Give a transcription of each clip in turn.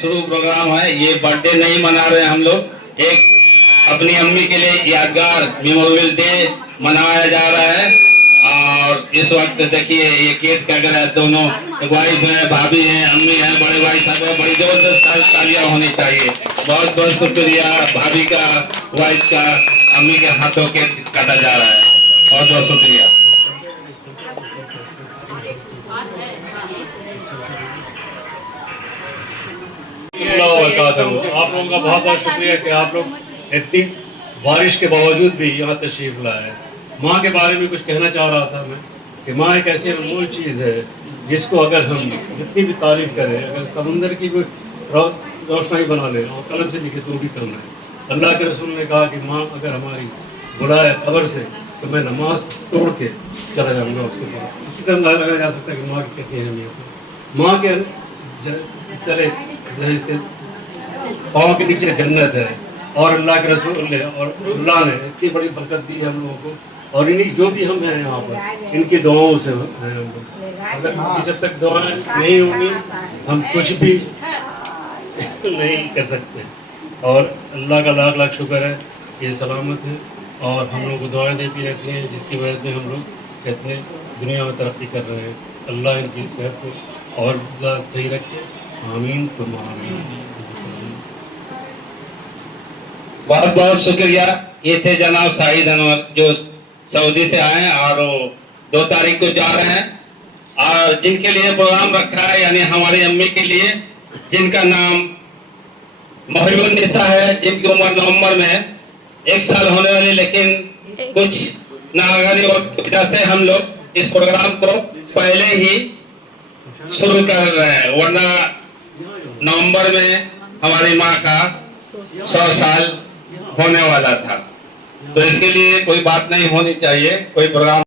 शुरू प्रोग्राम है। ये बर्थडे नहीं मना रहे हम लोग, एक अपनी अम्मी के लिए यादगार मेमोरियल डे मनाया जा रहा है। और इस वक्त देखिए ये केक कट रहा है, दोनों वाइफ है, भाभी है, अम्मी है, बड़े भाई साहब है, बड़ी जबरदस्त तालियां होनी चाहिए। बहुत बहुत शुक्रिया भाभी का, वाइफ का, अम्मी के हाथों के काटा जा रहा है। बहुत बहुत शुक्रिया। आप लोगों का बहुत बहुत शुक्रिया कि आप लोग इतनी बारिश के बावजूद भी यहाँ तशरीफ लाए। माँ के बारे में कुछ कहना चाह रहा था मैं कि माँ एक ऐसी अनमोल चीज़ है जिसको अगर हम जितनी भी तारीफ करें, अगर समंदर की कोई रोशनाई बना ले और कलम से लिखे तो भी कम है। अल्लाह के रसूल ने कहा कि माँ अगर हमारी बुलाए कब्र से तो मैं नमाज तोड़ के चला जाऊँगा उसके पास। इसी तरह अंदाजा लगाया जा सकता है कि माँ की कितनी अहमियत है। माँ के तले पाँव के नीचे जन्नत है और अल्लाह के रसूल ने और अल्लाह ने इतनी बड़ी बरकत दी है हम लोगों को। और इन्हीं जो भी हम हैं यहाँ पर इनकी दुआओं से हैं हम लोग। अगर जब तक दुआएं नहीं होंगी हम कुछ भी नहीं कर सकते। और अल्लाह का लाख लाख शुक्र है ये सलामत है और हम लोग को दुआएं देती रहती हैं, जिसकी वजह से हम लोग इतने दुनिया में तरक्की कर रहे हैं। अल्लाह इनकी सेहत को और सही रखे। आमीन सुम्मा आमीन। बहुत बहुत शुक्रिया। ये थे जनाब शाहिद अनवर जो सऊदी से आए और 2 तारीख को जा रहे हैं। और जिनके लिए प्रोग्राम रखा है यानी हमारी अम्मी के लिए, जिनका नाम मोहिबुन्निसा है, जिनकी उम्र नवंबर में 1 साल होने वाली, लेकिन कुछ नागवानी वजह से हम लोग इस प्रोग्राम को पहले ही शुरू कर रहे हैं, वरना नवंबर में हमारी माँ का 100 साल होने वाला था। तो इसके लिए कोई बात नहीं होनी चाहिए, कोई प्रोग्राम।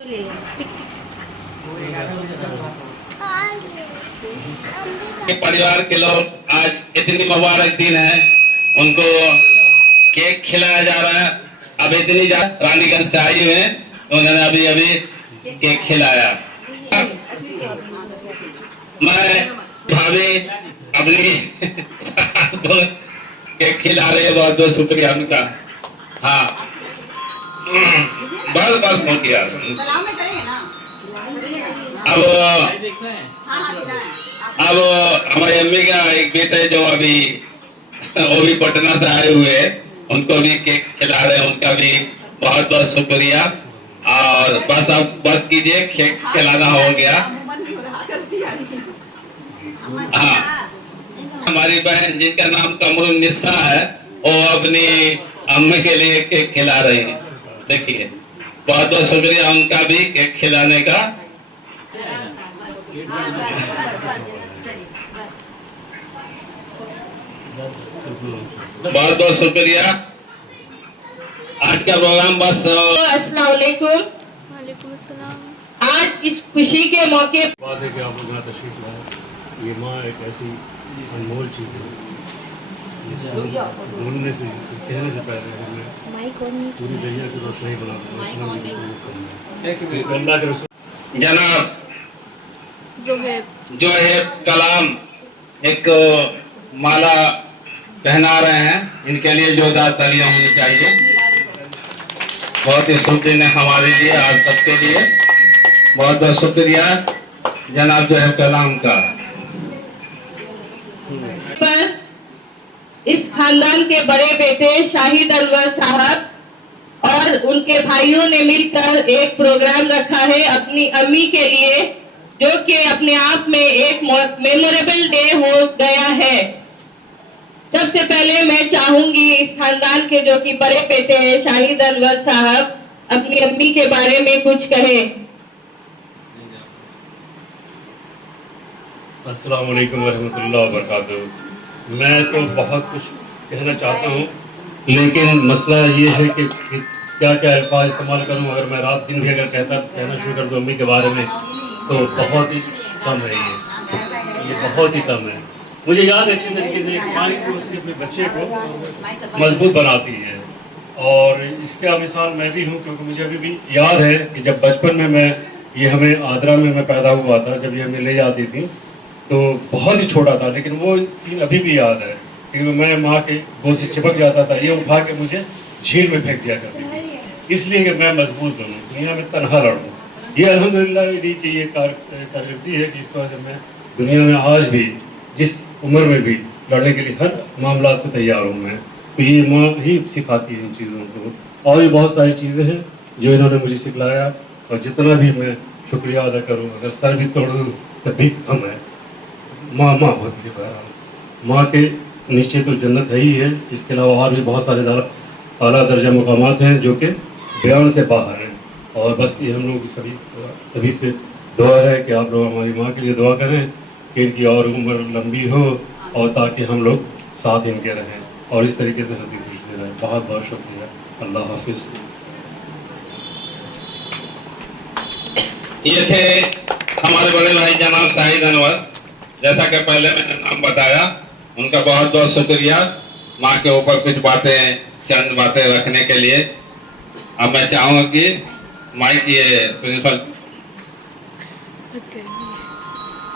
परिवार के लोग आज इतनी मुबारक दिन है, उनको केक खिलाया जा रहा है। अब इतनी रानीगंज से आई हुए हैं, उन्होंने अभी अभी केक खिलाया। मैं भाभी अपनी केक खिला रहे हैं, बहुत बहुत शुक्रिया उनका। हाँ बस बस हो गया। अब हमारी अम्मी का एक बेटा है जो अभी वो भी पटना से आए हुए हैं, उनको भी केक खिला रहे हैं, उनका भी बहुत बहुत शुक्रिया। और बस अब बस कीजिए, केक खिलाना हो गया। हाँ हमारी बहन जिनका नाम कमरुन्निसा है, वो अपनी अम्मी के लिए केक खिला रही है। देखिए बहुत बहुत शुक्रिया उनका भी केक खिलाने का। बहुत बहुत शुक्रिया। आज का प्रोग्राम बस। अस्सलाम वालेकुम। वालेकुम अस्सलाम। आज इस खुशी के मौके बात है कि आप लोग यहाँ तशरीफ लाए। ये माँ एक ऐसी अनमोल चीज़ है जिसको बोलने से कहने से पहले हमें पूरी दुनिया की रोशनी बना जनाब जोहेब कलाम एक माला पहना रहे हैं, इनके लिए जोरदार तालियां होनी चाहिए। बहुत ही शुक्रिया ने हमारे लिए और सबके लिए बहुत बहुत शुक्रिया जनाब जोहेब कलाम का। पर इस खानदान के बड़े बेटे शाहिद अनवर साहब और उनके भाइयों ने मिलकर एक प्रोग्राम रखा है अपनी अम्मी के लिए, जो कि अपने आप में एक मेमोरेबल डे हो गया है। सबसे पहले मैं चाहूंगी इस खानदान के जो कि बड़े बेटे हैं शाहिद अनवर साहब अपनी अम्मी के बारे में कुछ कहें। अस्सलाम वालेकुम वरहमतुल्लाहि वबरकातुहू। मैं तो बहुत कुछ कहना चाहता हूँ, लेकिन मसला ये है कि क्या क्या अल्फाज इस्तेमाल करूँ। अगर मैं रात दिन भी अगर कहना शुरू कर दूँ अम्मी के बारे में तो बहुत ही कम है। ये बहुत ही कम है। मुझे याद है अच्छी तरीके से एक माँ को अपने बच्चे को मजबूत बनाती है, और इसका मिसाल मैं भी हूँ, क्योंकि मुझे अभी भी याद है कि जब बचपन में मैं ये हमें आगरा में मैं पैदा हुआ था, जब ये हमें ले जाती थी तो बहुत ही छोटा था, लेकिन वो सीन अभी भी याद है कि मैं माँ के गोद से चिपक जाता था, ये उठा के मुझे झील में फेंक दिया करती थी, इसलिए कि मैं मजबूत बनूँ, दुनिया में तनहा लड़ूँ। ये अल्हम्दुलिल्लाह मेरी की ये कारकर्दगी है कि इसकी वजह से मैं दुनिया में आज भी जिस उम्र में भी लड़ने के लिए हर मामला से तैयार हूँ मैं। तो ये माँ ही सिखाती है इन चीज़ों को, और भी बहुत सारी चीज़ें हैं जो इन्होंने मुझे सिखलाया, और जितना भी मैं शुक्रिया अदा करूँ, अगर सर भी तोड़ दूँ तब भी कम है। माँ होती है, माँ के नीचे तो जन्नत है ही है, इसके अलावा और भी बहुत सारे आला दर्जा मकामात हैं जो कि बयान से बाहर हैं। और बस ये हम लोग सभी से दुआ है कि आप लोग हमारी माँ के लिए दुआ करें कि इनकी और उम्र लंबी हो, और ताकि हम लोग साथ इनके रहें और इस तरीके से हंसी खुशी से रहें। बहुत बहुत शुक्रिया, अल्लाह हाफिज़। ये थे हमारे बड़े भाई जनाब शाहिद अनवर, जैसा कि पहले मैंने नाम बताया, उनका बहुत बहुत शुक्रिया माँ के ऊपर कुछ बातें, चंद बातें रखने के लिए। अब मैं चाहूँगा कि माइक ये प्रिंसिपल।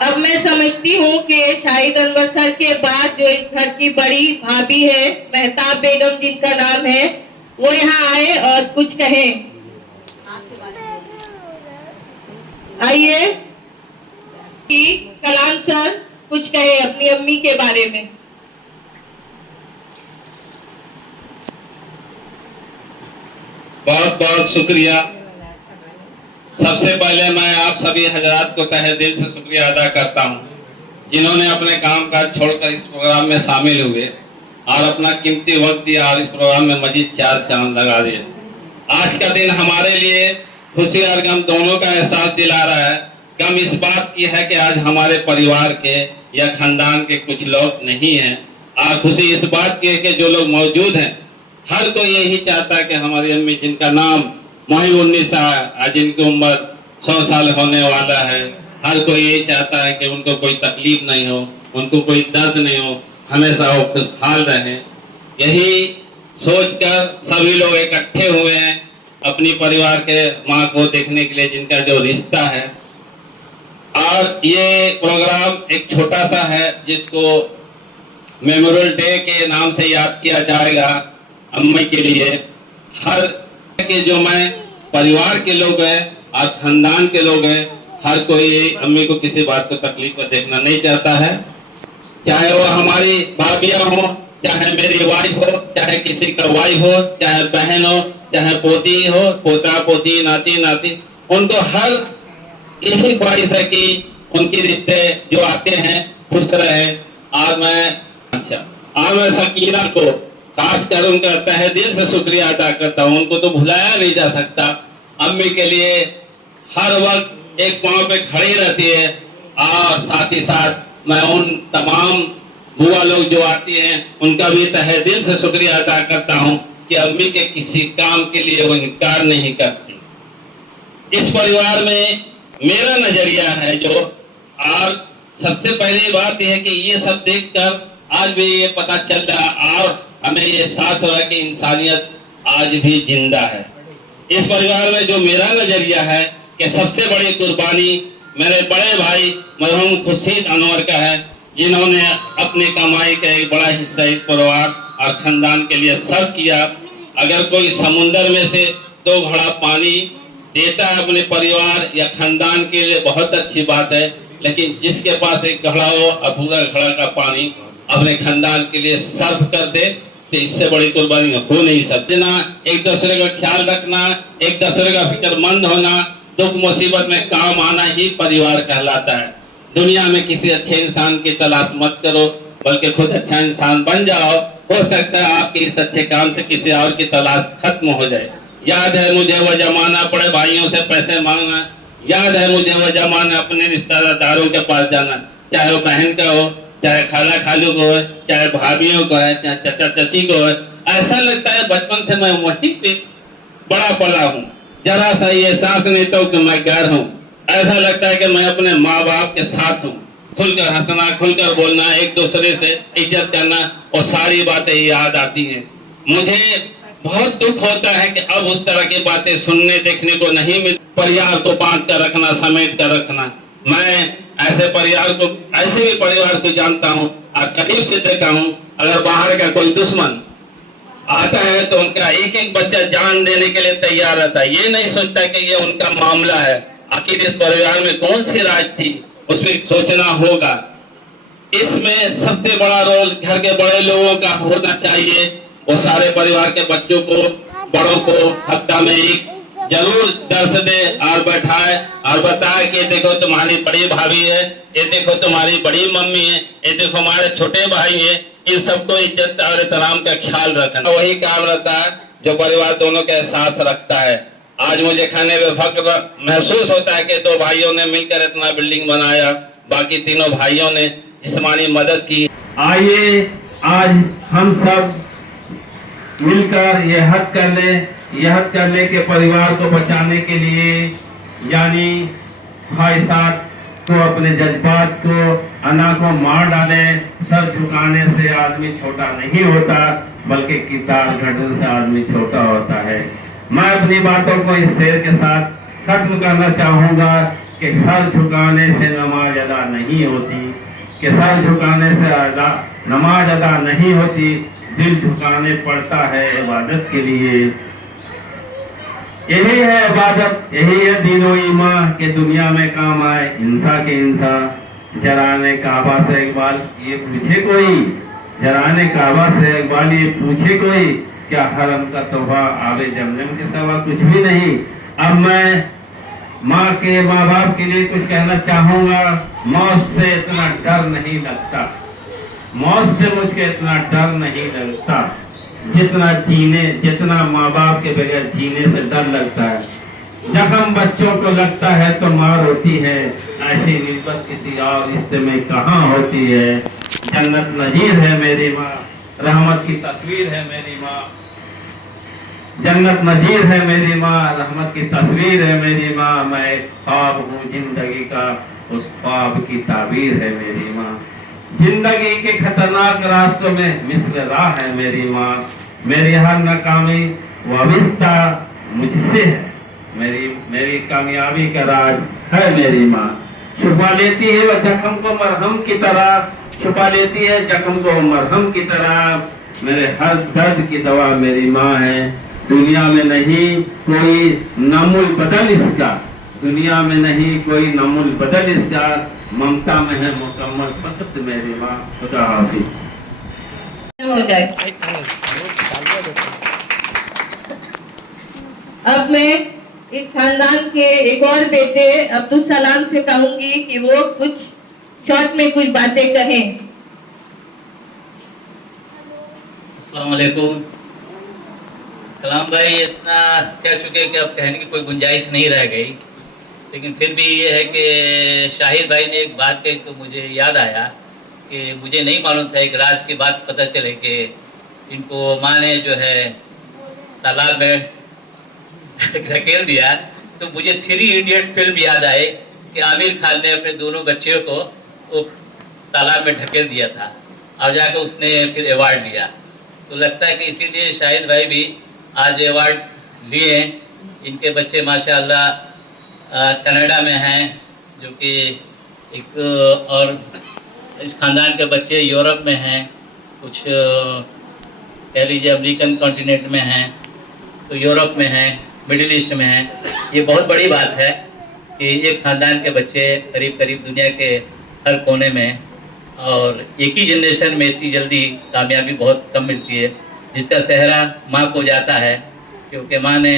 अब मैं समझती हूँ कि शाहिद अनवर सर के बाद जो इस घर की बड़ी भाभी है, मेहताब बेगम जिनका नाम है, वो यहाँ आए और कुछ कहें। आइए कि कलाम सर कुछ कहे अपनी अम्मी के बारे में। बहुत बहुत शुक्रिया। सबसे पहले मैं आप सभी हजरात को तहे दिल से शुक्रिया अदा करता हूँ, जिन्होंने अपने काम काज छोड़कर इस प्रोग्राम में शामिल हुए और अपना कीमती वक्त दिया और इस प्रोग्राम में मजीद 4 चांद लगा दिए। आज का दिन हमारे लिए खुशी और गम दोनों का एहसास दिला रहा है। गम इस बात की है कि आज हमारे परिवार के या खानदान के कुछ लोग नहीं हैं, और खुशी इस बात की है कि जो लोग मौजूद हैं, हर कोई यही चाहता है कि हमारी अम्मी जिनका नाम मोहिउन्निसा है, जिनकी उम्र 100 साल होने वाला है, हर कोई यही चाहता है कि उनको कोई तकलीफ नहीं हो, उनको कोई दर्द नहीं हो, हमेशा वो खुशहाल रहें। यही सोचकर सभी लोग इकट्ठे हुए हैं अपनी परिवार के माँ को देखने के लिए, जिनका जो रिश्ता है। और ये प्रोग्राम एक छोटा सा है जिसको मेमोरियल डे के नाम से याद किया जाएगा अम्मी के लिए। हर के जो मैं परिवार के लोग हैं और खानदान के लोग हैं, हर कोई अम्मी को किसी बात को तकलीफ में देखना नहीं चाहता है, चाहे वो हमारी भाभियां हो, चाहे मेरी वाइफ हो, चाहे किसी का वाइफ हो, चाहे बहन हो, चाहे पोती हो, पोता पोती, नाती नाती, उनको हर यही ख्वाहिश है कि उनके रिश्ते जो आते हैं खुश रहे। और मैं सकीना को खासकर उनका तहे दिल से शुक्रिया अदा करता हूँ। उनको तो भुलाया नहीं जा सकता। अम्मी के लिए हर वक्त एक पांव पे खड़ी रहती है, और साथ ही साथ मैं उन तमाम बुआ लोग जो आती हैं उनका भी तहे दिल से शुक्रिया अदा करता हूँ कि अम्मी के किसी काम के लिए वो इनकार नहीं करती। इस परिवार में मेरा नजरिया है जो, और सबसे पहली बात यह है कि ये सब देखकर आज भी ये पता चल रहा और हमें ये साथ हो रहा है कि इंसानियत आज भी जिंदा है। इस परिवार में जो मेरा नजरिया है कि सबसे बड़ी कुर्बानी मेरे बड़े भाई मरहूम खुर्शीद अनवर का है, जिन्होंने अपनी कमाई का एक बड़ा हिस्सा इस परिवार और खानदान के लिए सर्व किया। अगर कोई समुंदर में से 2 घड़ा पानी देता है अपने परिवार या खानदान के लिए, बहुत अच्छी बात है, लेकिन जिसके पास एक घड़ा हो और पूरा घड़ा का पानी अपने खानदान के लिए सर्व कर दे, तो इससे बड़ी कुर्बानी हो नहीं सकती। एक दूसरे का ख्याल रखना, एक दूसरे का फिक्रमंद होना, दुख मुसीबत में काम आना ही परिवार कहलाता है। दुनिया में किसी अच्छे इंसान की तलाश मत करो, बल्कि खुद अच्छा इंसान बन जाओ। हो सकता है आपके इस अच्छे काम से किसी और की तलाश खत्म हो जाए। याद है मुझे वो जमाना बड़े भाइयों से पैसे मांगना, याद है मुझे वो जमाना अपने रिश्तेदारों के पास जाना, चाहे वो बहन का हो, चाहे खाला खालू को है, चाहे भाभियों को है, चाहे चाचा चाची को है। ऐसा लगता है बचपन से मैं वहीं पे बड़ा पला हूँ, जरा सा ये सांस नहीं तो कि मैं घर हूँ। ऐसा लगता है कि मैं अपने माँ बाप के साथ हूँ। खुलकर हंसना, खुलकर बोलना, एक दूसरे से इज्जत करना, और सारी बातें याद आती हैं। मुझे बहुत दुख होता है कि अब उस तरह की बातें सुनने देखने को नहीं मिल। परिवार को बांध कर रखना, समेट कर रखना, मैं ऐसे परिवार को, ऐसे भी परिवार को जानता हूँ और करीब से देखा हूँ। अगर बाहर का कोई दुश्मन आता है तो उनका एक एक बच्चा जान देने के लिए तैयार रहता है। ये नहीं सोचता कि ये उनका मामला है, आखिर इस परिवार में कौन सी राज थी, उसमें सोचना होगा। इसमें सबसे बड़ा रोल घर के बड़े लोगों का होना चाहिए। वो सारे परिवार के बच्चों को, बड़ों को हफ्ता में एक जरूर दर्श दे और बैठाए और बताए कि देखो तुम्हारी बड़ी भाभी है, ये देखो तुम्हारी बड़ी मम्मी है, ये देखो हमारे छोटे भाई है। इन सबको इज्जत और एहतराम का ख्याल रखना वही काम रहता है जो परिवार दोनों के साथ रखता है। आज मुझे खाने में फख्र महसूस होता है कि दो भाइयों ने मिलकर इतना बिल्डिंग बनाया, बाकी तीनों भाइयों ने जिस्मानी मदद की। आइए आज हम सब मिलकर यह हद कर ले कि परिवार को बचाने के लिए, यानी ख्वाहिशात को, अपने जज्बात को, अना को मार डाले। सर झुकाने से आदमी छोटा नहीं होता, बल्कि किताब घटने से आदमी छोटा होता है। मैं अपनी बातों को इस शेर के साथ खत्म करना चाहूँगा कि सर झुकाने से नमाज अदा नहीं होती, कि सर झुकाने से नमाज अदा नहीं होती, दिल झुकाने पड़ता है इबादत के लिए। यही है इबादत, यही है दीनो ईमान के दुनिया में काम आए इंसा के इंसा। जराने काबा से इकबाल ये पूछे कोई, जराने काबा से इकबाल ये पूछे कोई, क्या हरम का तोहफा आबे जमजम के सिवा कुछ भी नहीं। अब मैं माँ बाप के लिए कुछ कहना चाहूँगा। मौत से इतना डर नहीं लगता, मौत से मुझको इतना डर नहीं लगता जितना माँ बाप के बगैर जीने से डर लगता है। जख्म बच्चों को लगता है तो मार होती है, ऐसी निस्बत किसी और रिश्ते में कहाँ होती है। जन्नत नजीर है मेरी माँ, रहमत की तस्वीर है मेरी माँ। जन्नत नजीर है मेरी माँ, रहमत की तस्वीर है मेरी माँ। मैं एक ख्वाब हूँ जिंदगी का, उस ख्वाब की ताबीर है मेरी माँ। जिंदगी के खतरनाक रास्तों में मिस्र राह है मेरी माँ। मेरी हर नाकामी वाबिस्ता मुझसे है, मेरी कामयाबी का राज है मेरी माँ। छुपा लेती है वह जख्म को मरहम की तरह, छुपा लेती है जख्म को मरहम की तरह। मेरे हर दर्द की दवा मेरी माँ है। दुनिया में नहीं कोई नामुल बदल इसका, दुनिया में नहीं कोई नामुल बदल इसका। ममता में है मुकम्मल फकत मेरी माँ। खुदा हाफिज़। हो जाए। अब मैं इस खानदान के एक और बेटे अब्दुल सलाम से कहूंगी कि वो कुछ शॉर्ट में कुछ बातें कहें। अस्सलाम वालेकुम। कलाम भाई इतना कह चुके कि अब कहने की कोई गुंजाइश नहीं रह गई, लेकिन फिर भी ये है कि शाहिद भाई ने एक बात कही तो मुझे याद आया कि मुझे नहीं मालूम था, एक राज की बात पता चले कि इनको माँ ने जो है तालाब में धकेल दिया। तो मुझे 3 इडियट फिल्म याद आए कि आमिर खान ने अपने दोनों बच्चों को वो तालाब में ढकेल दिया था और जाकर उसने फिर अवार्ड लिया। तो लगता है कि इसीलिए शाहिद भाई भी आज अवार्ड लिए। इनके बच्चे माशाअल्लाह कनाडा में हैं, जो कि एक, और इस खानदान के बच्चे यूरोप में हैं, कुछ कह लीजिए अमेरिकन कॉन्टिनेंट में हैं, तो यूरोप में हैं, मिडिल ईस्ट में हैं। ये बहुत बड़ी बात है कि एक खानदान के बच्चे करीब करीब दुनिया के हर कोने में, और एक ही जनरेशन में इतनी जल्दी कामयाबी बहुत कम मिलती है, जिसका सेहरा माँ को जाता है, क्योंकि माँ ने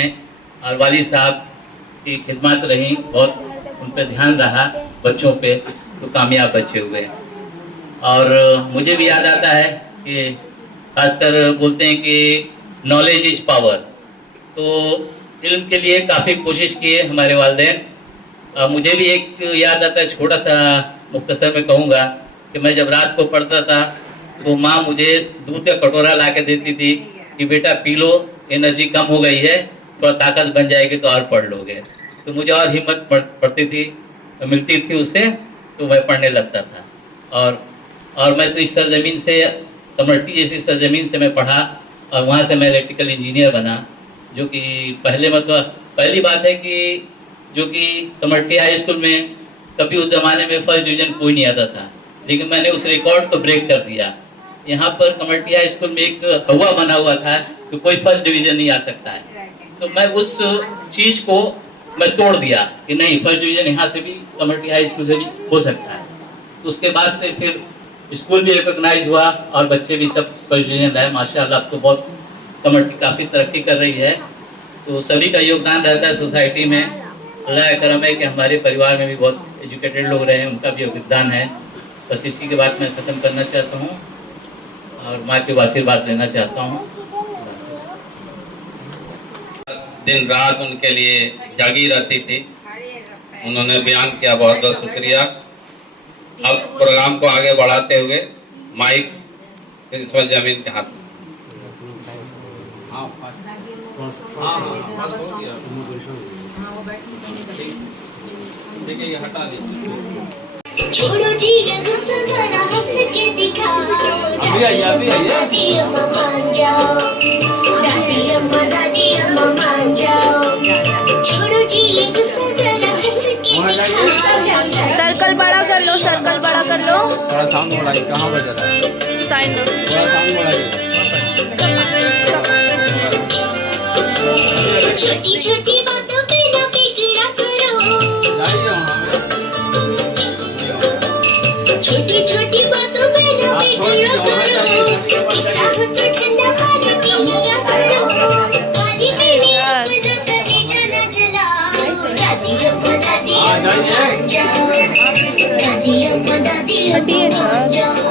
और वालिद साहब की खिदमत रही, बहुत उन पर ध्यान रहा बच्चों पे, तो कामयाब बच्चे हुए। और मुझे भी याद आता है कि खासकर बोलते हैं कि नॉलेज इज पावर, तो इल्म के लिए काफ़ी कोशिश की है हमारे वालिदैन। मुझे भी एक याद आता है, छोटा सा मुख्तसर में कहूँगा कि मैं जब रात को पढ़ता था तो माँ मुझे दूध का कटोरा ला के देती थी कि बेटा पी लो, एनर्जी कम हो गई है, थोड़ा ताकत बन जाएगी तो और पढ़ लोगे। तो मुझे और हिम्मत पड़ती थी, मिलती थी उससे, तो मैं पढ़ने लगता था। और मैं तो इस सरजमीन से, कमरटी जैसी सरजमीन से मैं पढ़ा, और वहाँ से मैं इलेक्ट्रिकल इंजीनियर बना, जो कि पहले मतलब पहली बात है कि जो कि कमरटी हाई स्कूल में कभी उस ज़माने में फर्स्ट डिवीज़न कोई नहीं आता था, लेकिन मैंने उस रिकॉर्ड को ब्रेक कर दिया। यहाँ पर कमेटी हाई स्कूल में एक हवा बना हुआ था कि कोई फर्स्ट डिवीज़न नहीं आ सकता है, तो मैं उस चीज़ को मैं तोड़ दिया कि नहीं, फर्स्ट डिवीज़न यहाँ से भी कमेटी हाई स्कूल से भी हो सकता है। तो उसके बाद से फिर स्कूल भी रिकॉग्नाइज हुआ और बच्चे भी सब फर्स्ट डिवीज़न लाए। माशाल्लाह अब तो बहुत कमेटी काफ़ी तरक्की कर रही है, तो सभी का योगदान रहता है सोसाइटी में। अल्लाह का करम है कि हमारे परिवार में भी बहुत एजुकेटेड लोग रहे हैं, उनका भी योगदान है। बस इसी के बाद मैं ख़त्म करना चाहता हूँ और माँ के आशीर्वाद लेना चाहता हूँ। दिन रात उनके लिए जागी रहती थी, उन्होंने बयान किया, बहुत बहुत शुक्रिया। अब प्रोग्राम को आगे बढ़ाते हुए माइक प्रिंसिपल जमीन के हाथ में। छोड़ो जी ये गुस्सा, जरा हंस के दिखाओ। दादी अम्मा मान जाओ, दादी अम्मा मान जाओ। छोड़ो जी ये गुस्सा, जरा हंस के दिखाओ। सर्कल बड़ा कर लो, सर्कल बड़ा कर लो। थोड़ा साउंड बढ़ाइए, कहाँ बज रहा है? साइन दो। थोड़ा साउंड बढ़ाइए। छोटी छोटी बातों पे ना बिगड़ा करो, छोटी छोटी बातों पे ना बिगड़ा करो। किस्सा हो तो ठंडा पानी पिया करो। पानी पीने अपना कलेजा न जलाओ। दादी अम्मा मान जाओ, दादी अम्मा मान जाओ।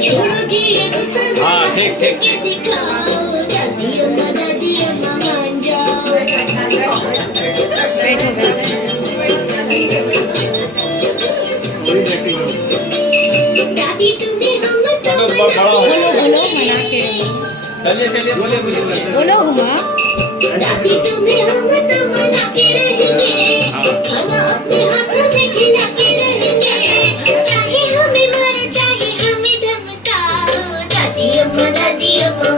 छोड़ो जी ये गुस्सा, जरा हंस के दिखाओ। दादी अम्मा मान जाओ। दादी तुम्हें हम तो चलिए बोले दादी तुम्हें हम तो मना के रहेंगे, खाना अपने हाथों से खिला के रहेंगे। चाहे हमें मारो, चाहे हमें धमकाओ। दादी अम्मा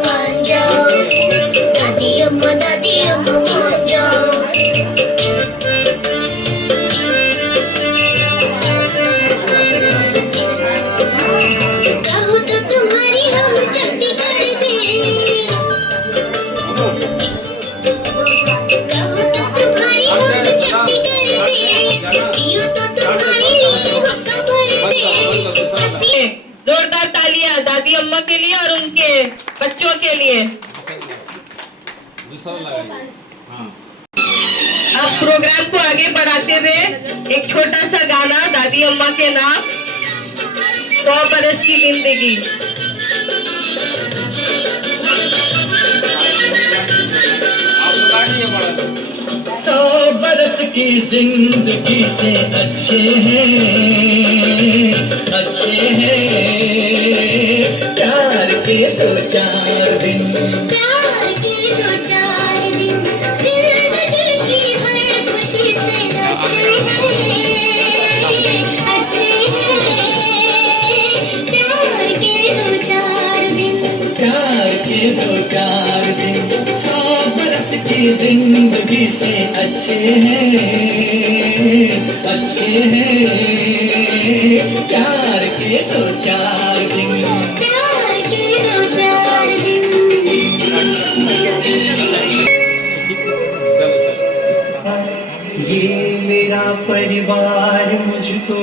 मान जाओ, दादी अम्मा मान जाओ। कहो तो तुम्हारी हम चलती कर दें, कहो तो तुम्हारी हम चलती कर दें। पियो तो तुम्हारी लिए हुक्का भर दें। जोरदार तालियां दादी अम्मा के लिए और उनके बच्चों के लिए। अब प्रोग्राम को आगे बढ़ाते हुए एक छोटा सा गाना दादी अम्मा के नाम, 100 बरस की जिंदगी। 100 बरस की जिंदगी से अच्छे हैं प्यार के 2-4 दिन। प्यार के 2-4 दिन जिंदगी की हर खुशी से अच्छे हैं, अच्छे हैं। प्यार के 2-4 दिन, प्यार के 2-4 दिन 100 बरस की जिंदगी से अच्छे हैं प्यार के 2-4 दिन। प्यार के 2-4 दिन। ये मेरा परिवार मुझको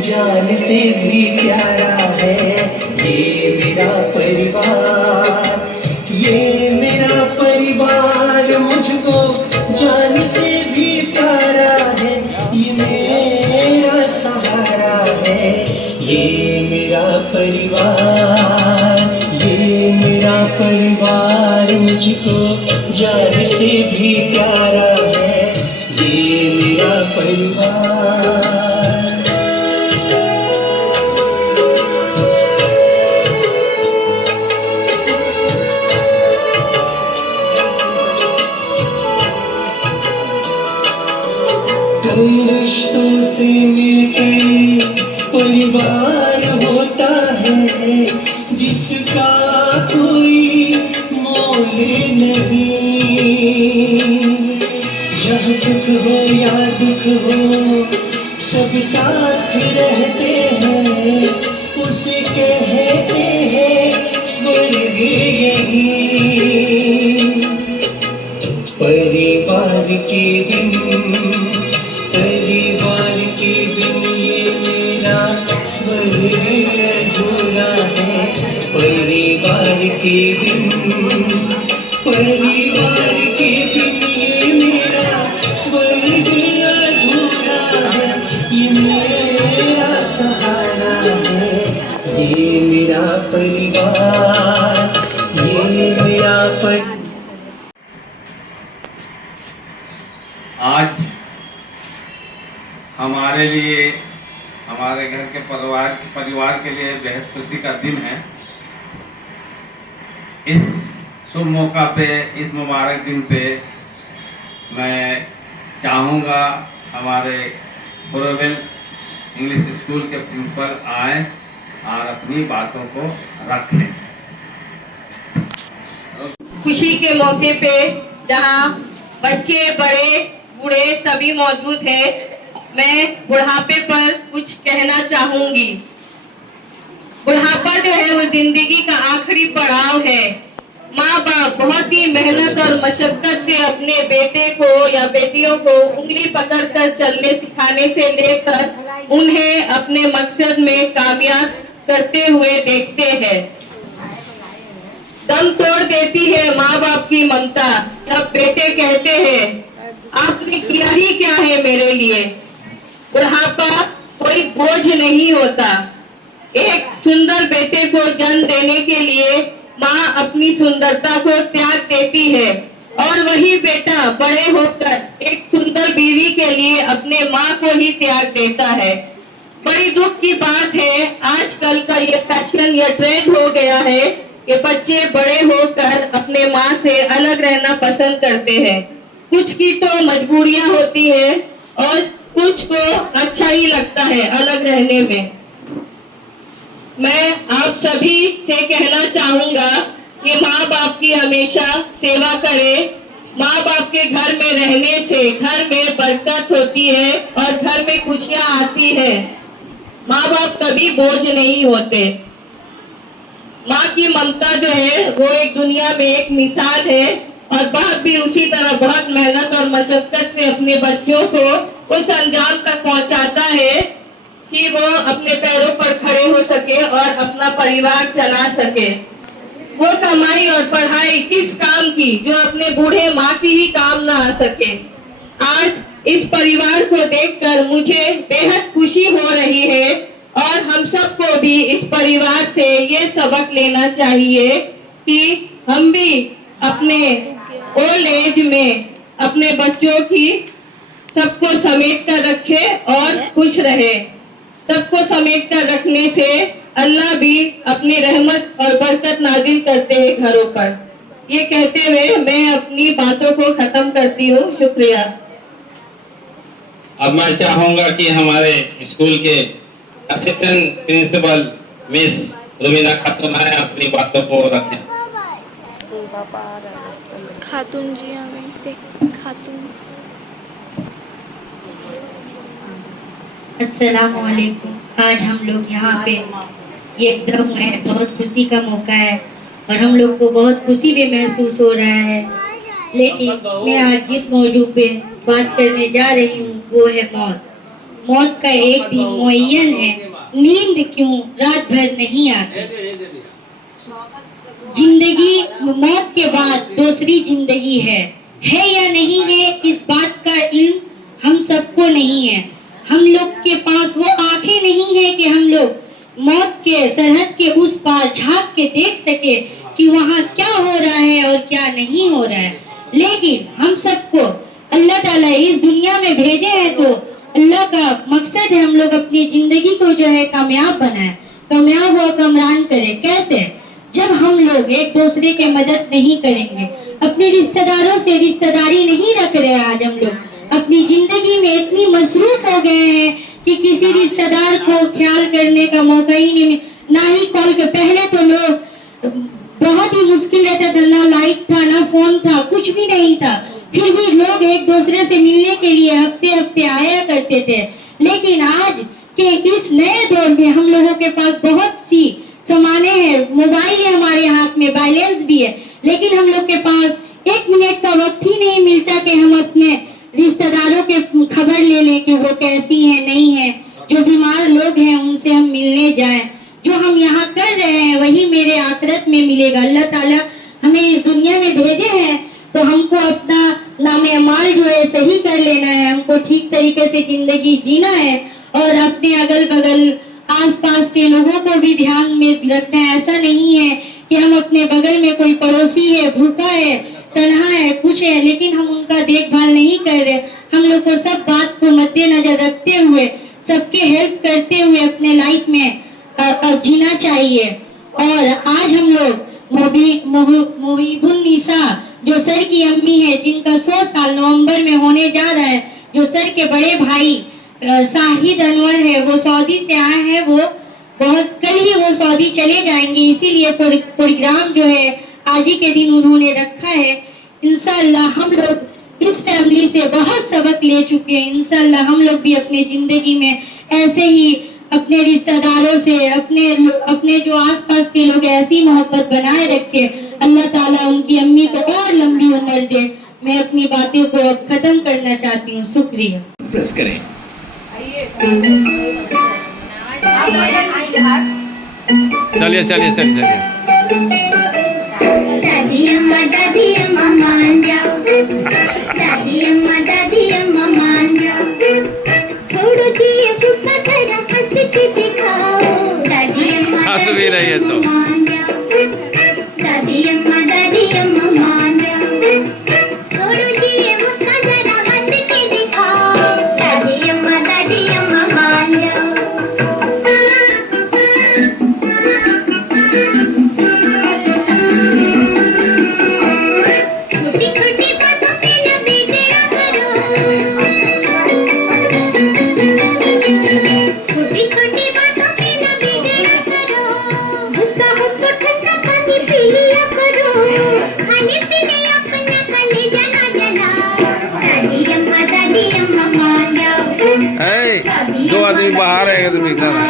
जान से भी प्यारा है। ये मेरा परिवार, ये मेरा परिवार मुझको जान से भी प्यारा है। ये मेरा सहारा है, ये मेरा परिवार, ये मेरा परिवार मुझको जान से भी प्यारा है। ये मेरा परिवार। कई रिश्तों से मिलके परिवार होता है, जिसका कोई मोल नहीं। जहाँ सुख हो या दुख हो सब साथ रहते हैं उसे कहते हैं स्वर्ग यही। परिवार के बिन ये मेरा स्वर्ग अधूरा है। परिवार के बिन ये मेरा स्वर्ग अधूरा है। ये मेरा सहारा है, ये मेरा परिवार, ये मेरा परिवार। आज हमारे लिए, हमारे घर के परिवार के लिए बेहद खुशी का दिन है। इस शुभ मौका पे, इस मुबारक दिन पे मैं चाहूँगा हमारे बोरोवेल इंग्लिश स्कूल के प्रिंसिपल आए और अपनी बातों को रखें। खुशी के मौके पे जहाँ बच्चे, बड़े, बूढ़े सभी मौजूद हैं, मैं बुढ़ापे पर कुछ कहना चाहूंगी। बुढ़ापा जो है वो जिंदगी का आखिरी पड़ाव है। माँ बाप बहुत ही मेहनत और मशक्कत से अपने बेटे को या बेटियों को उंगली पकड़कर चलने सिखाने से लेकर उन्हें अपने मकसद में कामयाब करते हुए देखते हैं। दम तोड़ देती है माँ बाप की ममता जब बेटे कहते हैं आपने किया ही क्या है मेरे लिए। बुढ़ापा कोई बोझ नहीं होता। एक सुंदर बेटे को जन्म देने के लिए माँ अपनी सुंदरता को त्याग देती है और वही बेटा बड़े होकर एक सुंदर बीवी के लिए अपने माँ को ही त्याग देता है। बड़ी दुख की बात है, आजकल का ये फैशन या ट्रेंड हो गया है कि बच्चे बड़े होकर अपने माँ से अलग रहना पसंद करते हैं। कुछ की तो मजबूरियां होती है और कुछ को अच्छा ही लगता है अलग रहने में। मैं आप सभी से कहना चाहूंगा कि माँ बाप की हमेशा सेवा करें। माँ बाप के घर में रहने से घर में बरकत होती है और घर में खुशियाँ आती है। माँ बाप कभी बोझ नहीं होते। माँ की ममता जो है वो एक दुनिया में एक मिसाल है और बाप भी उसी तरह बहुत मेहनत और मशक्कत से अपने बच्चों को उस अंजाम तक पहुंचाता है कि वो अपने पैरों पर खड़े हो सके और अपना परिवार चला सके। वो कमाई और पढ़ाई किस काम की जो अपने बूढ़े माँ की ही काम ना आ सके। आज इस परिवार को देखकर मुझे बेहद खुशी हो रही है और हम सबको भी इस परिवार से ये सबक लेना चाहिए कि हम भी अपने ओल्ड एज में अपने बच्चों की सबको समेट कर रखे और खुश रहे। सबको समेट कर रखने से अल्लाह भी अपनी रहमत और बरकत नाजिल करते हैं घरों पर। ये कहते हुए मैं अपनी बातों को खत्म करती हूँ। शुक्रिया। अब मैं चाहूंगा कि हमारे स्कूल के असिस्टेंट प्रिंसिपल मिस रुमीना खातून आए अपनी बातों को रखें। खातून जी हमें खातून। अस्सलामु अलैकुम। आज हम लोग यहाँ पे यकजमा हुए हैं, बहुत खुशी का मौका है और हम लोग को बहुत खुशी भी महसूस हो रहा है। लेकिन मैं आज जिस मौजू पे बात करने जा रही हूँ वो है मौत। मौत का एक दिन मुअय्यन है, नींद क्यों रात भर नहीं आती। जिंदगी मौत के बाद दूसरी जिंदगी है या नहीं है, इस बात का इल्म हम सबको नहीं है। हम लोग के पास वो आंखें नहीं है कि हम लोग मौत के सरहद के उस पार झांक के देख सके कि वहाँ क्या हो रहा है और क्या नहीं हो रहा है। लेकिन हम सबको अल्लाह ताला इस दुनिया में भेजे हैं तो अल्लाह का मकसद है हम लोग अपनी जिंदगी को जो है कामयाब बनाए, कामयाब और कमरान करे। कैसे? जब हम लोग एक दूसरे के मदद नहीं करेंगे, अपने रिश्तेदारों से रिश्तेदारी नहीं रख रहे। आज हम लोग अपनी जिंदगी में इतनी मसरूफ हो गए हैं कि किसी रिश्तेदार को ख्याल करने का मौका ही नहीं, ना ही कॉल के। पहले तो लोग बहुत ही मुश्किल रहता था, ना लाइट था, ना फोन था, कुछ भी नहीं था, फिर भी लोग एक दूसरे से मिलने के लिए हफ्ते हफ्ते आया करते थे। लेकिन आज कि इस नए दौर में हम लोगों के पास बहुत सी सामानें हैं, मोबाइल है हमारे हाथ में, बैलेंस भी है, लेकिन हम लोग के पास 1 मिनट का वक्त ही नहीं मिलता कि हम अपने रिश्तेदारों के खबर ले लें कि वो कैसी हैं, नहीं है। जो बीमार लोग हैं उनसे हम मिलने जाएं। जो हम यहाँ कर रहे हैं वही मेरे आखिरत में मिलेगा। अल्लाह ताला हमें इस दुनिया में भेजे हैं तो हमको अपना नामे अमाल जो है सही कर लेना है, हमको ठीक तरीके से जिंदगी जीना है और अपने अगल बगल आसपास के लोगों को भी ध्यान में रखना है। ऐसा नहीं है कि हम अपने बगल में कोई पड़ोसी है, भूखा है, तन्हा है, कुछ है, लेकिन हम उनका देखभाल नहीं कर रहे। हम लोग को सब बात को मद्देनजर रखते हुए, सबके हेल्प करते हुए अपने लाइफ में जीना चाहिए। और आज हम लोग मोहिबुन्निसा जो सर की अम्मी है, जिनका 100 साल नवंबर में होने जा रहा है, जो सर के बड़े भाई शाहिद अनवर है, वो सऊदी से आए हैं, वो कल ही वो सऊदी चले जाएंगे, इसीलिए प्रोग्राम जो है आज ही के दिन उन्होंने रखा है। इंशाअल्लाह हम लोग इस फैमिली से बहुत सबक ले चुके हैं। इंशाअल्लाह हम लोग भी अपने जिंदगी में ऐसे ही अपने रिश्तेदारों से, अपने जो आसपास के लोग ऐसी मोहब्बत बनाए रखे। अल्लाह ताला उनकी अम्मी को और लंबी उम्र दे। मैं अपनी बातें को अब खत्म करना चाहती हूँ। शुक्रिया। प्रेस करें। चलिए चलिए चलिए चलिए। दादी अम्मा मान जाओ, दादी अम्मा मान जाओ, छोड़ो दिए गुस्सा जरा हंस के दिखाओ, दादी अम्मा हंस भी रही है तो दादी अम्मा मान जाओ, छोड़ो दिए गुस्सा जरा हंस के दिखाओ, दादी अम्मा मान जाओ। दो आदमी बाहर है, तुम इधर है।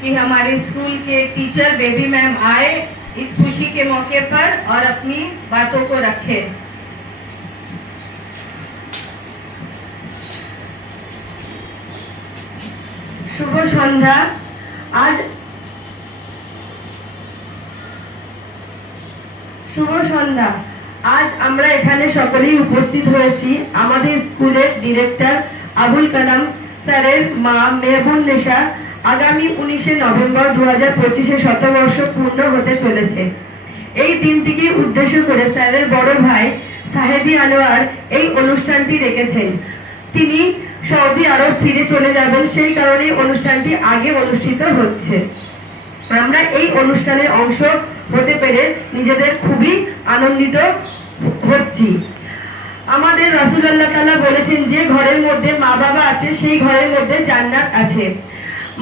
कि हमारे स्कूल के टीचर बेबी मैम आए इस खुशी के मौके पर और अपनी बातों को रखे। শুভ সন্ধ্যা। আজ আমরা এখানে সকলেই উপস্থিত হয়েছি আমাদের স্কুলের ডিরেক্টর আবুল কালাম স্যারের মা মেহবুন্নেসা আগামী 19শে নভেম্বর 2025-এ শতবর্ষ পূর্ণ হতে চলেছে। এই দিনটিকে উদ্দেশ্য করে স্যারের বড় ভাই সাহেদি আনোয়ার এই অনুষ্ঠানটি রেখেছেন। তিনি সৌদি আরব ফিরে চলে যাবেন, সেই কারণে অনুষ্ঠানটি আগে অনুষ্ঠিত হচ্ছে। আমরা এই অনুষ্ঠানের অংশ হতে পেরে নিজেদের খুবই আনন্দিত হচ্ছি। আমাদের রাসূলুল্লাহ তাআলা বলেছেন যে ঘরের মধ্যে মা বাবা আছে সেই ঘরের মধ্যে জান্নাত আছে।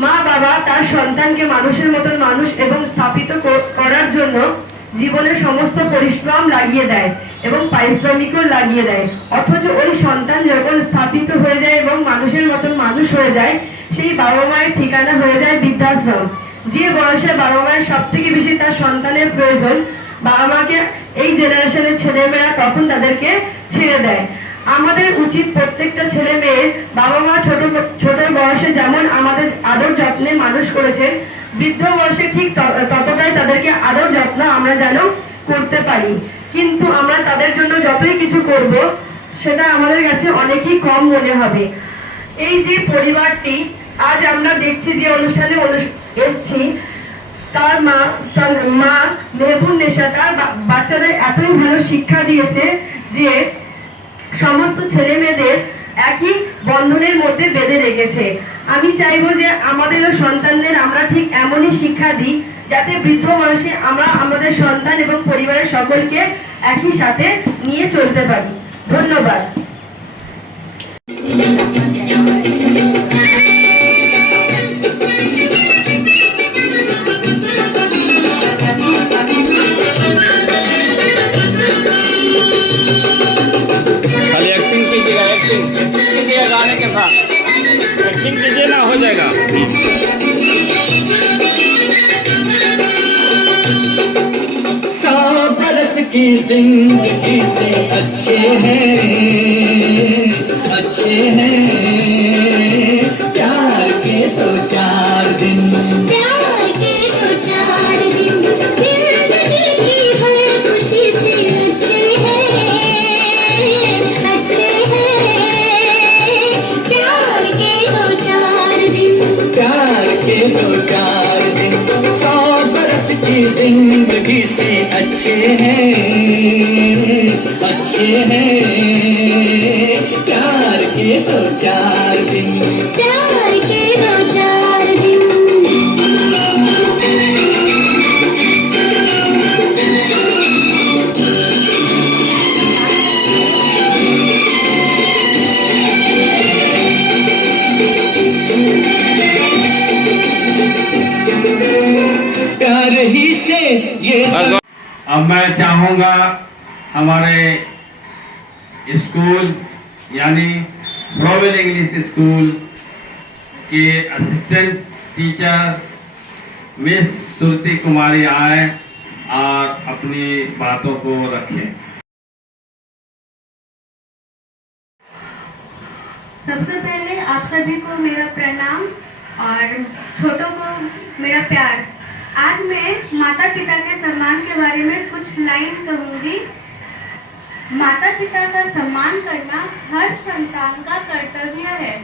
মা বাবা তার সন্তানকে মানুষের মতন মানুষ এবং স্থাপিত করার জন্য জীবনে সমস্ত পরিশ্রম লাগিয়ে দেয় এবং পারিশ্রমিকও লাগিয়ে দেয়, অথচ ওই সন্তান যখন স্থাপিত হয়ে যায় এবং মানুষের মতন মানুষ হয়ে যায়, সেই বাবা মায়ের ঠিকানা হয়ে যায় বৃদ্ধাশ্রম। যে বয়সে বাবা মায়ের সব থেকে বেশি তার সন্তানের প্রয়োজন, বাবা মাকে এই জেনারেশনের ছেলেমেয়েরা তখন তাদেরকে ছেড়ে দেয়। আমাদের উচিত প্রত্যেকটা ছেলে মেয়ের বাবা মা ছোট বয়সে যেমন আমাদের আদর যত্নে মানুষ করেছেন, বৃদ্ধ বয়সে ঠিক ততটাই তাদেরকে আদর যত্ন আমরা যেন করতে পারি। কিন্তু আমরা তাদের জন্য যতই কিছু করব, সেটা আমাদের কাছে অনেকই কম মনে হবে। এই যে পরিবারটি আজ আমরা দেখছি, যে অনুষ্ঠানে এসছি, তার মা মেহবুবনেশা তার বাচ্চাদের এতই ভালো শিক্ষা দিয়েছে যে সমস্ত ছেলে মেয়েদের একই বন্ধনের মধ্যে বেঁধে রেখেছে। আমি চাইবো যে আমাদেরও সন্তানদের আমরা ঠিক এমনই শিক্ষা দিই, যাতে বৃদ্ধ বয়সে আমরা আমাদের সন্তান এবং পরিবারের সকলকে একই সাথে নিয়ে চলতে পারি। ধন্যবাদ। खाली एक्टिंग कीजिएगा, एक्टिंग कीजिएगा गाने के साथ, एक्टिंग कीजिए ना, हो जाएगा। 100 बरस की जिंदगी से अच्छे हैं प्यार के तो 4 दिन, प्यार के तो 4 दिन, जिंदगी की हर खुशी से अच्छे हैं प्यार के तो 4 दिन, प्यार के तो 4 दिन 100 बरस की जिंदगी से अच्छे हैं प्यार के तो 4 दिन, प्यार के तो 4 दिन। प्यार ही से ये सब। अब मैं चाहूँगा हमारे स्कूल यानी ग्लोबल इंग्लिश स्कूल के असिस्टेंट टीचर मिस श्रुति कुमारी आए और अपनी बातों को रखें। सबसे पहले आप सभी को मेरा प्रणाम और छोटों को मेरा प्यार। आज मैं माता पिता के सम्मान के बारे में कुछ लाइन कहूँगी। माता पिता का सम्मान करना हर संतान का कर्तव्य है।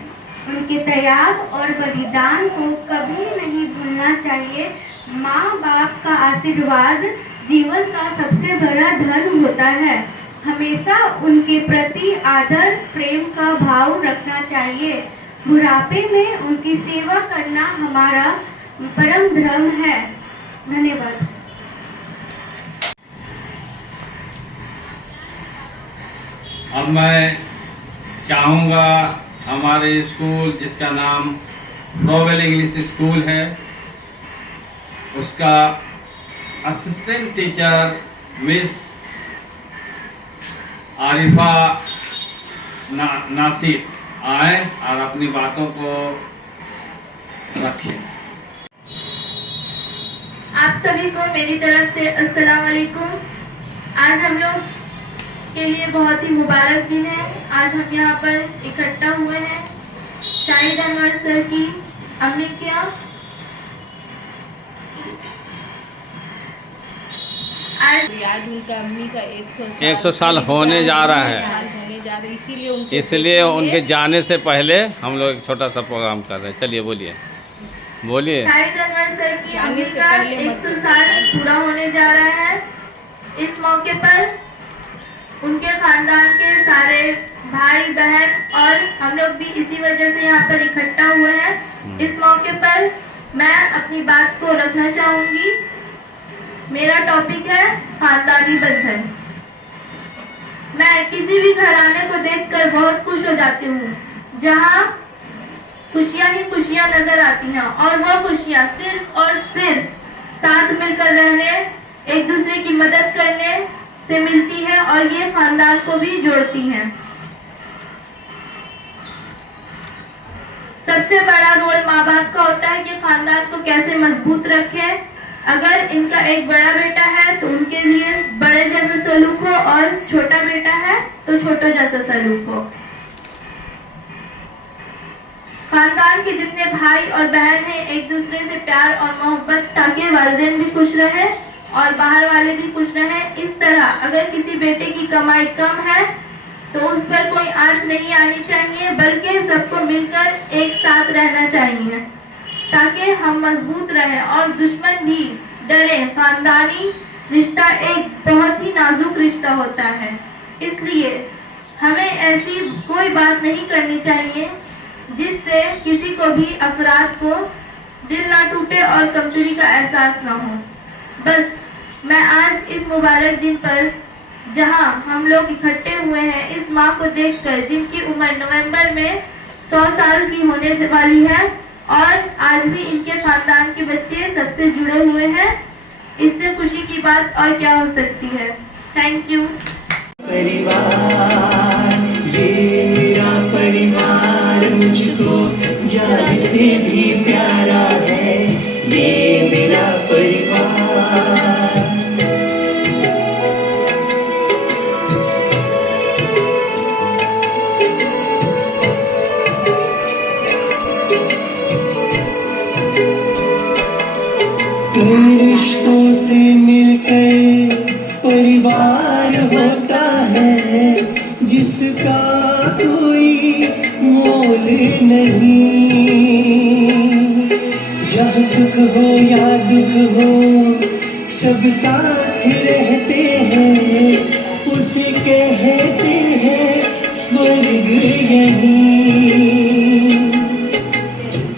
उनके त्याग और बलिदान को कभी नहीं भूलना चाहिए। माँ बाप का आशीर्वाद जीवन का सबसे बड़ा धन होता है। हमेशा उनके प्रति आदर प्रेम का भाव रखना चाहिए। बुढ़ापे में उनकी सेवा करना हमारा परम धर्म है। धन्यवाद। अब मैं चाहूँगा हमारे स्कूल जिसका नाम ग्लोबल इंग्लिश स्कूल है, उसका assistant teacher miss Arifa Nasir आए और अपनी बातों को रखें। आप सभी को मेरी तरफ से अस्सलाम वालेकुम। आज हम लोग के लिए बहुत ही मुबारक दिन है। आज हम यहाँ पर इकट्ठा हुए हैं शाहिद अनवर सर की अम्मी के यहाँ। आज उनका अम्मी का 100 साल होने जा रहा है, इसलिए उनके जाने से पहले हम लोग एक छोटा सा प्रोग्राम कर रहे हैं। चलिए बोलिए बोलिए। शाहिद अनवर सर की अम्मी का 100 साल पूरा होने जा रहा है। इस मौके पर उनके खानदान के सारे भाई बहन और हम लोग भी इसी वजह से यहाँ पर इकट्ठा हुए हैं। इस मौके पर मैं अपनी बात को रखना चाहूँगी। मेरा टॉपिक है खानदानी बंधन। मैं किसी भी घराने को देखकर बहुत खुश हो जाती हूँ जहाँ खुशियाँ ही खुशियाँ नजर आती हैं, और वह खुशियाँ सिर्फ और सिर्फ साथ मिलकर रहने एक दूसरे की मदद करने से मिलती है और ये खानदान को भी जोड़ती हैं। सबसे बड़ा रोल माँ बाप का होता है कि खानदान को कैसे मजबूत रखें। अगर इनका एक बड़ा बेटा है तो उनके लिए बड़े जैसा सलूक हो और छोटा बेटा है तो छोटा जैसा सलूक हो। खानदान के जितने भाई और बहन हैं एक दूसरे से प्यार और मोहब्बत, ताकि वालिदैन भी खुश रहे और बाहर वाले भी खुश रहे। इस तरह अगर किसी बेटे की कमाई कम है तो उस पर कोई आंच नहीं आनी चाहिए, बल्कि सबको मिलकर एक साथ रहना चाहिए ताकि हम मजबूत रहें और दुश्मन भी डरे। खानदानी रिश्ता एक बहुत ही नाजुक रिश्ता होता है, इसलिए हमें ऐसी कोई बात नहीं करनी चाहिए जिससे किसी को भी अफराद को दिल ना टूटे और कमजोरी का एहसास ना हो। बस मैं आज इस मुबारक दिन पर जहां हम लोग इकट्ठे हुए हैं, इस माँ को देखकर जिनकी उम्र नवंबर में 100 साल की होने वाली है और आज भी इनके खानदान के बच्चे सबसे जुड़े हुए हैं, इससे खुशी की बात और क्या हो सकती है। Thank you. परिवार, ये मेरा परिवार मुझको जान से भी प्यारा है, ये मेरा परिवार। रिश्तों से मिलकर परिवार होता है, जिसका कोई मोल नहीं। जहाँ सुख हो या दुख हो सब साथ रहते हैं, उसे कहते हैं स्वर्ग यहीं।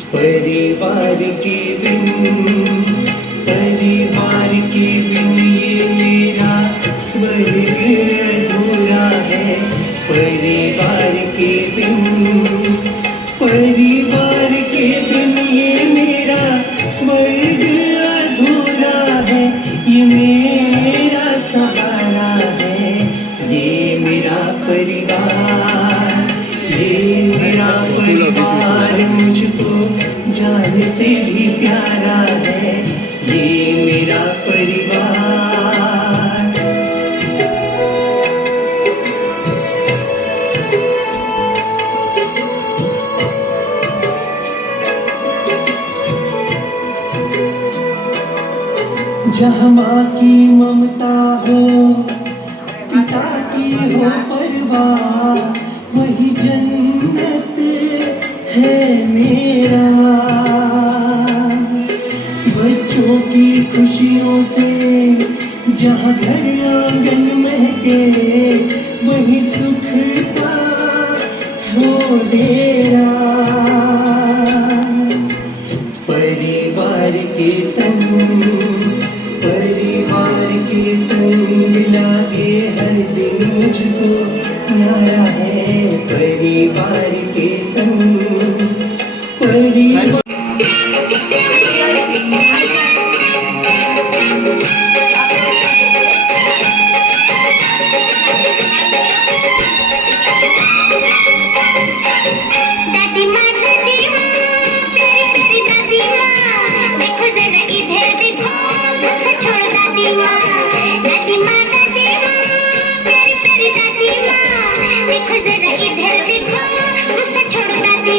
परिवार के बिन ये मेरा स्वर्ग अधूरा है। परिवार के बिन ये मेरा स्वर्ग अधूरा है, ये मेरा सहारा है, ये मेरा परिवार, ये मेरा परिवार मुझको जान से भी प्यारा है, ये मेरा परिवार। जहाँ माँ की ममता हो, पिता की हो परवाह, वही जन्नत है मेरा। बच्चों की खुशियों से जहाँ घर आंगन महके, वही सुख का हो डेरा। परिवार के संग लागे हर दिन मुझको प्यारा है। परिवार के संग देखो जरा इधर देखो, छोड़ दादी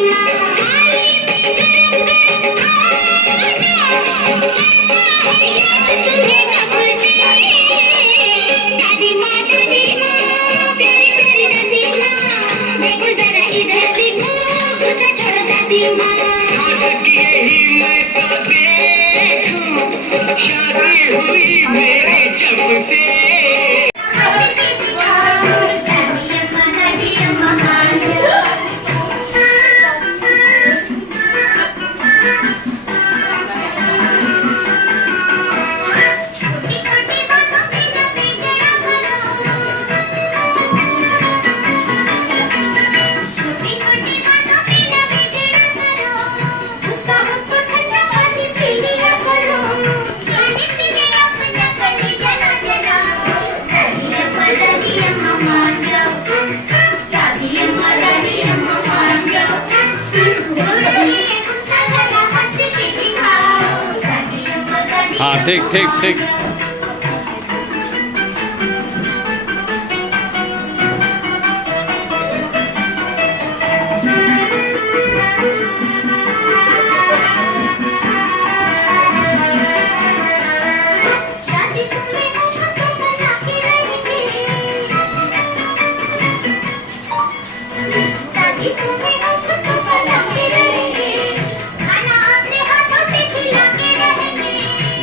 ठीक ठीक ठीक।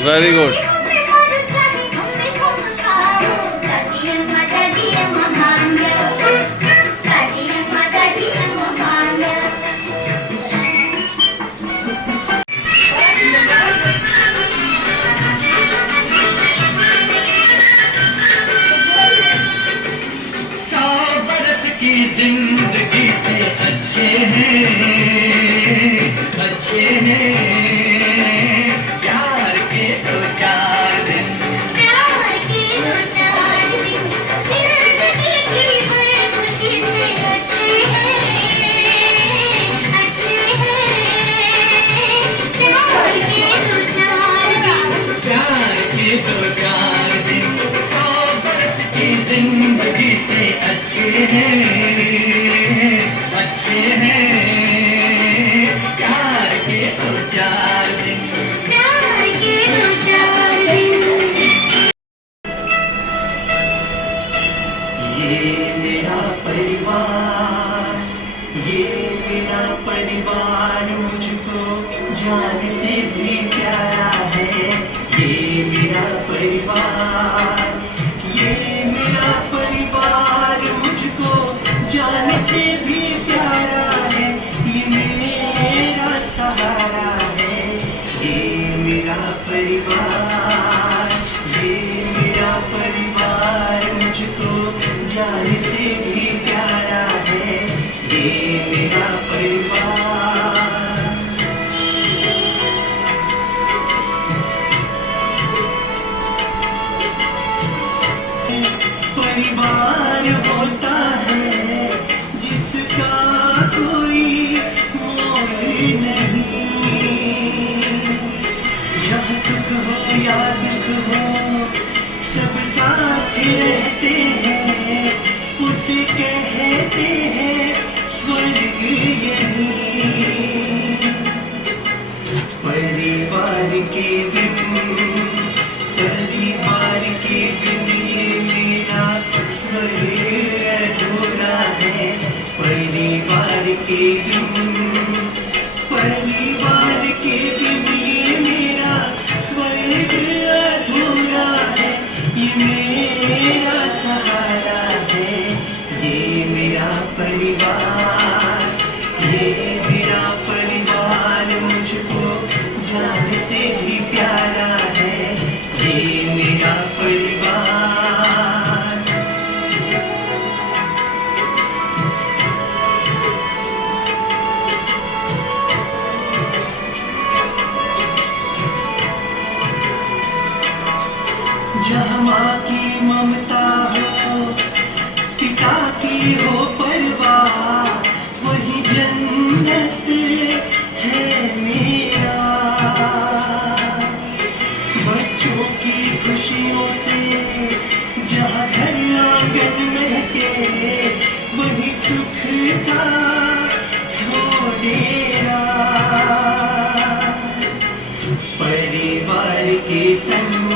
Very good. जिंदगी से अच्छे हैं प्यार के दो चार दिन, जिंदगी की हर खुशी से अच्छे हैं प्यार के दो चार दिन, 100 बरस की जिंदगी से अच्छे हैं प्यार के दो चार दिन, प्यार के दो चार दिन। ये मेरा परिवार मुझको जान से भी प्यारा है। ये मेरा परिवार मुझको जान से भी प्यारा है। ये मेरा सहारा है। ये मेरा परिवार मुझको जान से भी प्यारा है। ये मेरा परिवार होता है जिसका कोई मोल नहीं, जहाँ सुख हो या दुख हो सब साथ रहते हैं, उसे कहते हैं स्वर्ग यही। परिवार के बिन ये मेरा स्वर्ग अधूरा है। परिवार के बिन ये मेरा स्वर्ग अधूरा है। ये मेरा सहारा है। ये मेरा परिवार मुझको जान से भी प्यारा है। ये मेरा परिवार जहाँ माँ की ममता हो, पिता की हो परवाह, वही जन्नत है मेरा। बच्चों की खुशियों से जहाँ घर आंगन महके, वही सुख का हो डेरा। परिवार के संग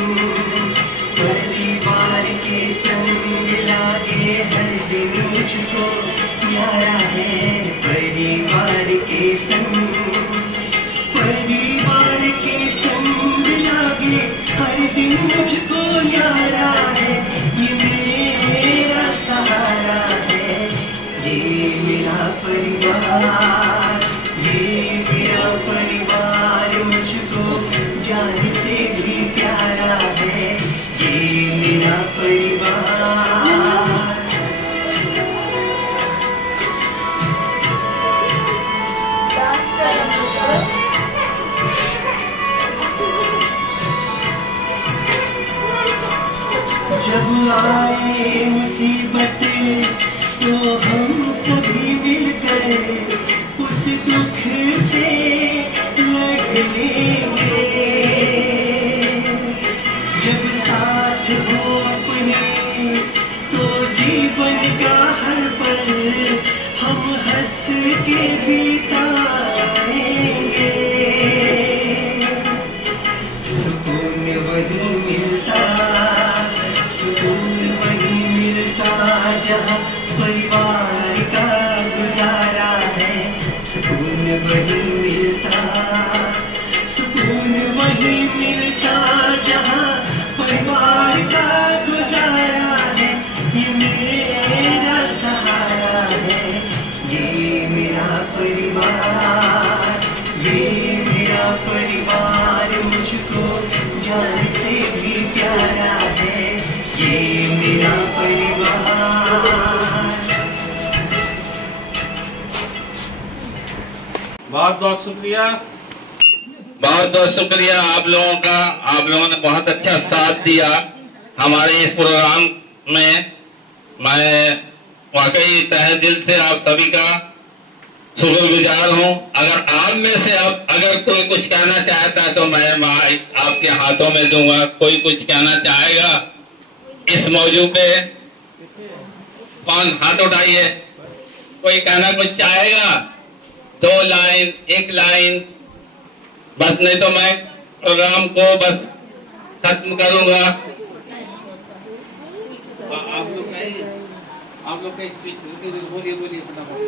लागे हर दिन मुझको प्यारा है। परिवार के संग लागे हर दिन मुझको प्यारा है। ये मेरा सहारा है। ये मेरा परिवार मुझको जान से भी प्यारा है। ये मेरा परिवार जब आए मुसीबतें तो हम सभी मिल गए, उस दुख से लड़ लेंगे। के बिताएंगे। सुकून वही मिलता, सुकून वही मिलता जहाँ परिवार का गुजारा है। सुकून वही मिलता, सुकून वही मिलता जहाँ परिवार का गुजारा है। ये मेरा सहारा है, ये मेरा परिवार, ये मेरा परिवार मुझको जान से भी प्यारा है। ये मेरा परिवार। बहुत बहुत शुक्रिया। बहुत बहुत शुक्रिया आप लोगों का। आप लोगों ने बहुत अच्छा साथ दिया हमारे इस प्रोग्राम में। मैं वाकई तहे दिल से आप सभी का शुक्रगुजार हूँ। अगर आप में से अब अगर कोई कुछ कहना चाहता है तो मैं आपके हाथों में दूंगा। कोई कुछ कहना चाहेगा इस मौजू पे? कौन हाथ उठाइए। कोई कहना कुछ चाहेगा? 2 लाइन, 1 लाइन बस, नहीं तो मैं प्रोग्राम को बस खत्म करूंगा। आप लोग का स्पीच बोलिए फटाफट।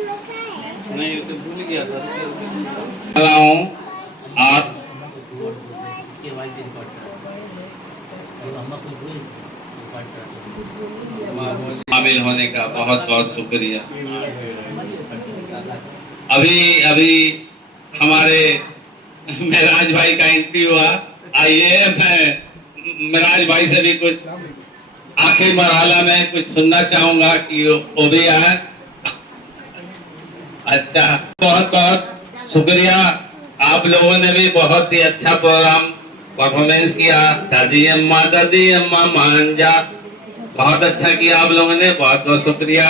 नहीं तो भूल गया था। आप शामिल होने का बहुत बहुत शुक्रिया। अभी हमारे मेराज भाई का एंट्री हुआ। आइए मैं मेराज भाई से भी कुछ आखिरी मरहला में कुछ सुनना चाहूंगा कि वो भी आए। अच्छा, बहुत बहुत शुक्रिया। आप लोगों ने भी बहुत ही अच्छा प्रोग्राम परफॉर्मेंस किया। दादी अम्मा मान जा, बहुत अच्छा किया आप लोगों ने। बहुत बहुत शुक्रिया।